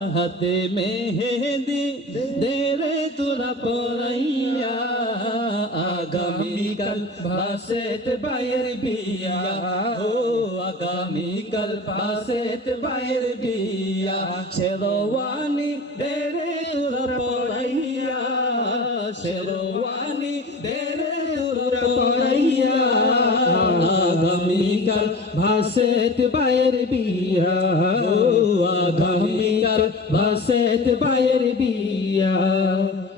হাতে মেহেদি দেরে তোরা পরাইয়া আগামীকাল বাসেত বাইর বিয়া ও আগামীকাল বাসেত বাইর বিয়া শেরওয়ানি দেরে তোরা পরাইয়া শেরওয়ানি দেরে তোরা পরাইয়া আগামীকাল বাসেত বাইর বিয়া ও আগামীকাল বাসেত বাইর বিয়া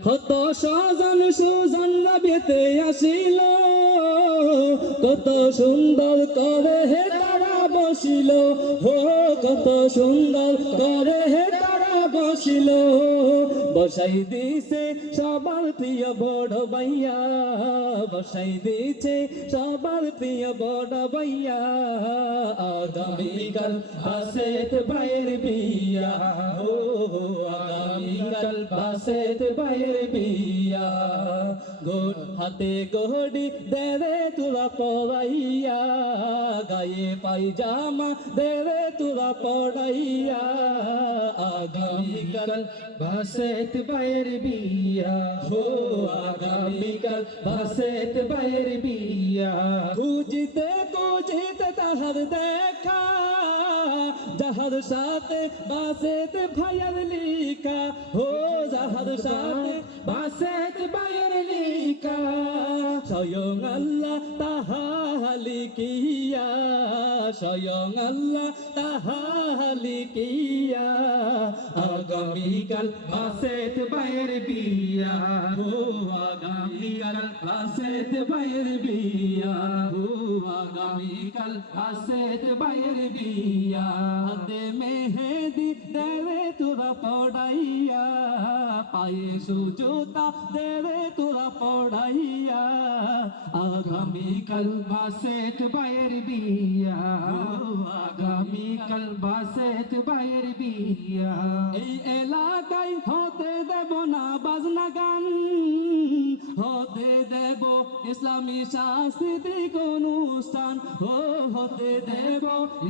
কত সজন সুজন নবীতে আসিল কত সুন্দর করে হে তারা বসিল হো কত সুন্দর করে হে তারা বসিল বসাই দিছে সবার প্রিয় বড় ভাইয়া বসাই দিছে সবার প্রিয় বড় ভাইয়া আগামীকাল বাসেত বাইর বিয়া ও আগামীকাল বাসেত বাইর বিয়া গোট হাতে গড়ি দেরে তোরা পরাইয়া গায়ে পায়জামা দেরে তোরা পড়াইয়া আগামীকাল বাসেত বাইর বিয়া হো আগামীকাল বাসেত বাইর বিয়া খুঁজতে খুঁজতে তাহার দেখা যাহার সাথে বাসেত ভাইয়ের লিখা হো যাহার সাথে বাসেত ভাইয়ের লিখা স্বয়ং আল্লাহ তাহা লিখিয়া স্বয়ং আল্লাহ তাহা লিখিয়া আগামীকাল বাসেত বাইর বিয়া হো আগামীকাল বাসেত বাইর বিয়া হো আগামীকাল বাসেত বাইর বিয়া হাতে মেহেদি দেরে তোরা পড়াইয়া পায়ে সুজুতা দেরে তোরা পড়াইয়া আগামীকাল বাসেত বাইর বিয়া আগামীকাল বাসেত বাইর বিয়া এই এলাকায় হতে দেব না বাজনা গান হতে দেব ইসলামী সাংস্কৃতিক অনুষ্ঠান ও হতে দেব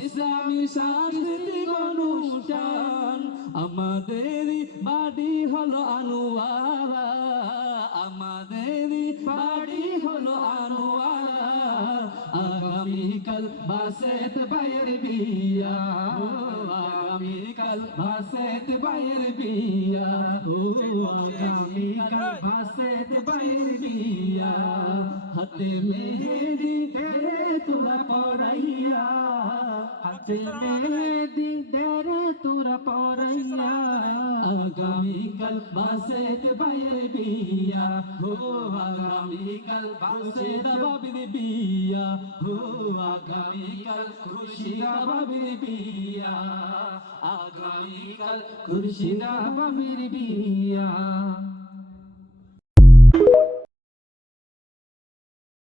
ইসলামী সাংস্কৃতিক অনুষ্ঠান আমাদের বাড়ি হলো আনোয়ারা আমাদের বাড়ি হলো আনোয়ারা আগামীকাল বাসেত বাইর বিয়া আগামীকাল বাসেত বাইর বিয়া ও আগামীকাল বাসেত বাইর বিয়া হাতে মেহেদি দেরে তোরা পড়াইয়া হাতে মেহেদি দেরে তোরা পড়াইয়া আগামীকাল বাসেত বাইর বিয়া হো আগামীকাল বাসেত বাবির বিয়া হো আগামীকাল খুশিদা বাবির বিয়া আগামীকাল খুশিদা বাবির বিয়া